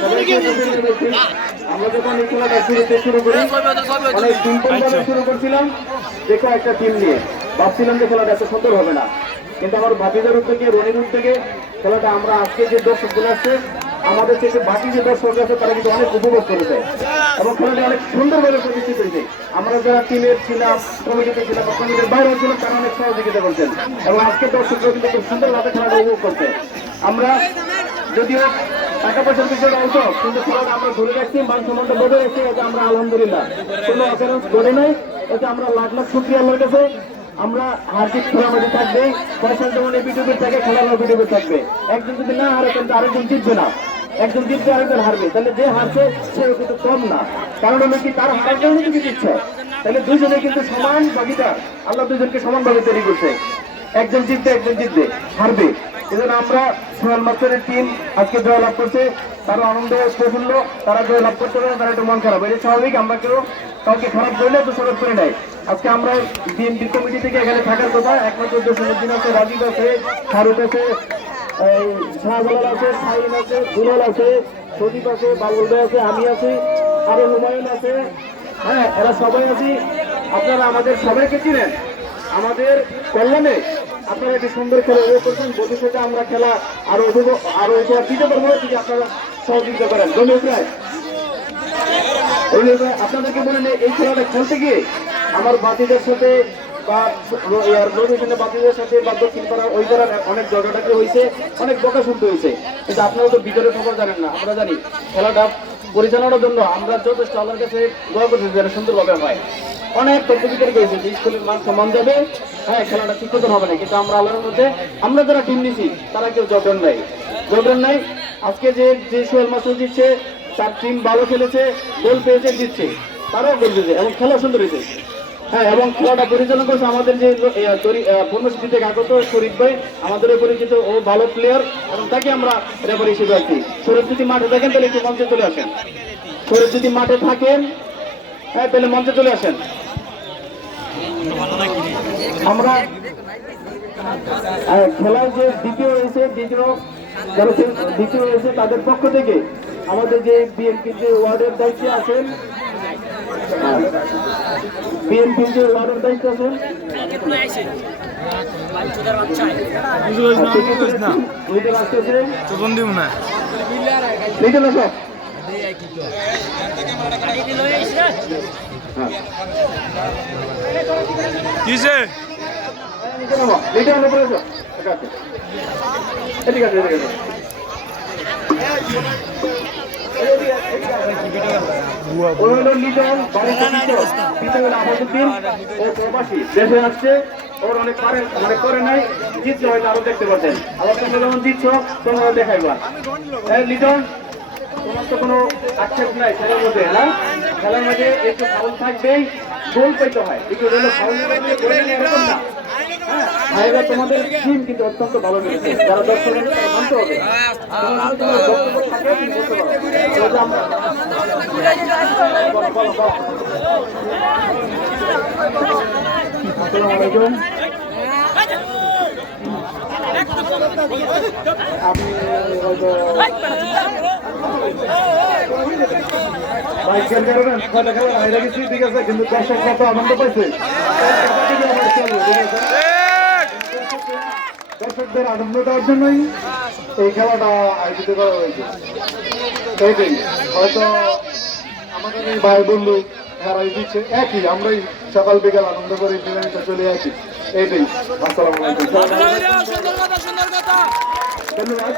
সবাইকে আমরা যখন শুরু অনেক শুরু করছিলাম একটা টিম নিয়ে ভাবছিলাম যে খেলাটা এত হবে না আমার ভাতিদের উদ্যোগে রনির উদ্যোগে খেলাটা আমরা আজকে যে দর্শকগুলো আসছে আমাদের থেকে বাকি যে দর্শক আছে, তারা কিন্তু অনেক উপভোগ করেছে এবং খেলাটা অনেক সুন্দরভাবে প্রতিষ্ঠিত হয়েছে। আমরা যারা টিমের ছিলাম, কমিটিতে ছিলাম কমিটির বাইরে ছিলাম, তারা অনেক সহযোগিতা করছেন এবং আজকে দর্শকরা কিন্তু খুব সুন্দরভাবে খেলাটা উপভোগ করছে। আমরা যদিও টাকা পয়সার বিষয়টা অল্প, কিন্তু খেলাটা আমরা ধরে রাখছি, মান সম্মানটা বজায় রাখছি, এটা আমরা আলহামদুলিল্লাহ। কোনো অকারণ ধরে নাই, এটা আমরা লাখ লাখ শুক্রিয়া আল্লাহর কাছে। আমরা হারজিত খেলার মধ্যে থাকবে পয়সা যেমন এপিটুপি থাকে, খেলার এপিটুপি থাকবে। একজন যদি না হারে কিন্তু আরেকজন জিতবে না। একজন জিতবে আরেকজন হারবে। তাহলে যে হারছে সে কিন্তু কম না। কারণ হলো কি, তার হারার জন্য কিন্তু জিতছে তাহলে দুজনে কিন্তু সমান ভাগিদার আল্লাহ দুজনকে সমানভাবে তৈরি করছে। একজন জিতবে একজন জিতবে, হারবে। এজন্য আমরা সোনাল মাস্টারের টিম আজকে জয় লাভ করছে। তারা আনন্দ প্রফুল্ল, তারা জয় লাভ করতে পারে, তারা একটু মন খারাপ। এটা স্বাভাবিক, আমরা কেউ কাউকে খারাপ করলে তো সরব করে নেয়। আজকে আমরা বিএনপি কমিটি থেকে এখানে থাকার কথা। একমাত্র জসিমুদ্দিন আছে, রাজীব আছে, ফারুক আছে এই শাহজালাল আছে সাইন আছে দুলাল আছে সদীপ আছে বাবুল ভাই আছে আমি আছি আরও হুমায়ুন আছে হ্যাঁ এরা সবাই আছি আপনারা আমাদের সবাইকে চিনেন আমাদের কল্যাণে আপনারা একটি সুন্দর খেলা উপভোগ করছেন ভবিষ্যতে আমরা খেলা আরও উপভোগ আরও উপহার দিতে পারব যদি আপনারা সহযোগিতা করেন। ধন্যবাদ রায়। আপনাদেরকে বলে নেই, এই খেলাটা খেলতে গিয়ে আমার বাতিদের সাথে সাথে অনেক হয়েছে অনেক হয়েছে। কিন্তু তো খবর জানেন না, আমরা জানি। খেলাটা পরিচালনার জন্য আমরা যথেষ্ট কাছে সুন্দরভাবে হয়। অনেক মান সম্মান যাবে। হ্যাঁ খেলাটা হবে না, কিন্তু আমরা আল্লাহর মধ্যে আমরা যারা টিম নিছি, তারা কেউ জবরন নাই। জবরন নাই। আজকে যে যে সোহেল দিচ্ছে তার টিম ভালো খেলেছে গোল পেয়েছে দিচ্ছে তারাও গোল দিয়েছে এবং খেলা সুন্দর হয়েছে। হ্যাঁ এবং খেলাটা পরিচালনা করছে আমাদের যে পূর্ণস্থিতি থেকে আগত শরীফ ভাই আমাদের পরিচিত ও ভালো প্লেয়ার এবং তাকে আমরা রেফারি হিসেবে আছি। শরীফ যদি মাঠে থাকেন তাহলে একটু মঞ্চে চলে আসেন। শরীফ যদি মাঠে থাকেন হ্যাঁ তাহলে মঞ্চে চলে আসেন। আমরা আহ, খেলায় যে দ্বিতীয় হয়েছে দ্বিতীয় দ্বিতীয় হয়েছে তাদের পক্ষ থেকে আমাদের যে বিএনপির যে ওয়ার্ডের দায়িত্বে আছেন বিএনপির যে ওয়ার্ডের দায়িত্বে লিডার কিসে ঠিক আছে হলো লিটন হলো আবাদুদ্দিন ও প্রবাসী দেশে আসছে ওর অনেক পারে মানে করে নাই জিতছে হয়তো আরও দেখতে পাচ্ছেন আবার তুমি যখন জিতছ তোমরা দেখাইবা লিটন তোমার তো কোনো আক্ষেপ নাই। খেলার মধ্যে না খেলার মধ্যে একটু ফাউল থাকবেই। গোল পেতে হয়। একটু ফাউল করে নিয়ে এরকম না হ্যাঁ, ভাইরা তোমাদের টিম কিন্তু অত্যন্ত ভালো লেগেছে যারা দর্শক হবে। আমি ঠিক আছে? কিন্তু দর্শক কত আনন্দ পাইছে? দর্শকদের আনন্দ দেওয়ার জন্যই এই খেলাটা আয়োজিত করা হয়েছে। এইটাই হয়তো আমাদের এই ভাই বন্ধু যারা এই দিচ্ছে একই আমরাই সকাল বিকাল আনন্দ করে টুর্নামেন্টে চলে আসি। এইটাই আসসালামু আলাইকুম। ধন্যবাদ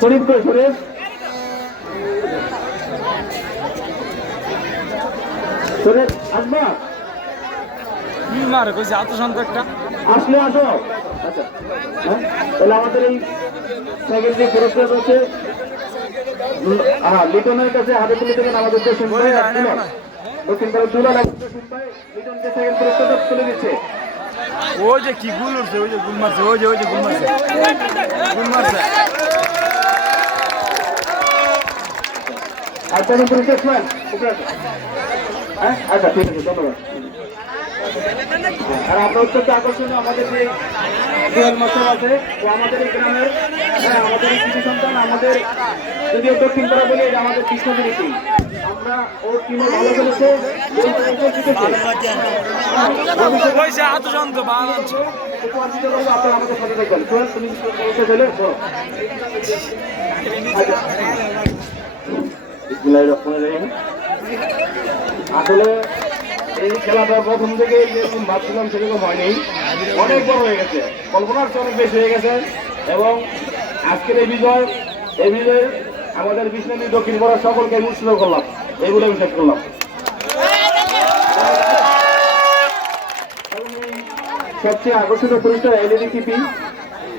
শরীফ শরীফ? শরীফ আসবা কি মার কইছে আত্মসন্তকটা আসলে আসো। আচ্ছা হ্যাঁ? তাহলে আমাদের এই সেকেন্ড যে পুরস্কার আছে হ্যাঁ লিটনের কাছে হাতে তুলে দেবেন আমাদের যে শুনবে দক্ষিণ ভারত দুলাল লিটনকে সেকেন্ড পুরস্কারটা তুলে দিচ্ছে। ওই যে কি গুল উঠছে ওই যে গুল মারছে ওই যে ওই যে গুল মারছে। গুল মারছে। আর কোনো পুরস্কার। হ্যাঁ আচ্ছা ঠিক আছে ধন্যবাদ। আর আমরা অত্যন্ত আকর্ষণীয় আমাদের যে জুয়েল মাস্টার আছে ও আমাদের এই গ্রামের হ্যাঁ আমাদের কৃষি সন্তান আমাদের যদিও দক্ষিণ পাড়া বলি এটা আমাদের কৃষ্ণগিরি টিম আমরা ওর টিমে ভালো করেছে, আপনারা রহিম। আসলে এই খেলাটা প্রথম থেকে যেরকম ভাবছিলাম সেরকম হয়নি। অনেক বড় হয়ে গেছে। কল্পনার চেয়ে অনেক বেশি হয়ে গেছে। এবং আজকের এই বিজয়, এই বিজয়ে আমাদের বিষ্ণু দক্ষিণ পাড়ার সকলকে মুসলিম করলাম। এইগুলো আমি শেষ করলাম। সবচেয়ে আকর্ষণীয় পুরস্কার এলইডি টিভি।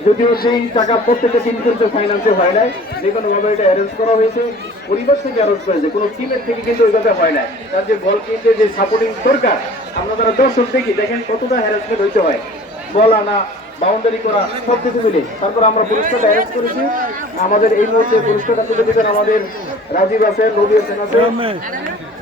যদিও সেই টাকা প্রত্যেকটা টিম কিন্তু ফাইন্যান্সে হয় নাই। যে কোনোভাবে এটা অ্যারেঞ্জ করা হয়েছে। পরিবার থেকে অ্যারেঞ্জ করেছে কোনো টিমের থেকে কিন্তু ওইভাবে হয় নাই। তার যে বল কিনতে যে সাপোর্টিং দরকার, আমরা যারা দর্শক দেখি, দেখেন কতটা হ্যারাসমেন্ট হইতে হয়। বল আনা বাউন্ডারি করা সব কিছু মিলে। তারপর আমরা পুরস্কারটা অ্যারেঞ্জ করেছি। আমাদের এই মুহূর্তে পুরস্কারটা তুলে দিবেন আমাদের রাজীব আছে, নবী হোসেন আছে।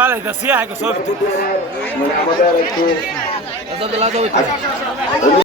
দেখতে হবে না হ্যাঁ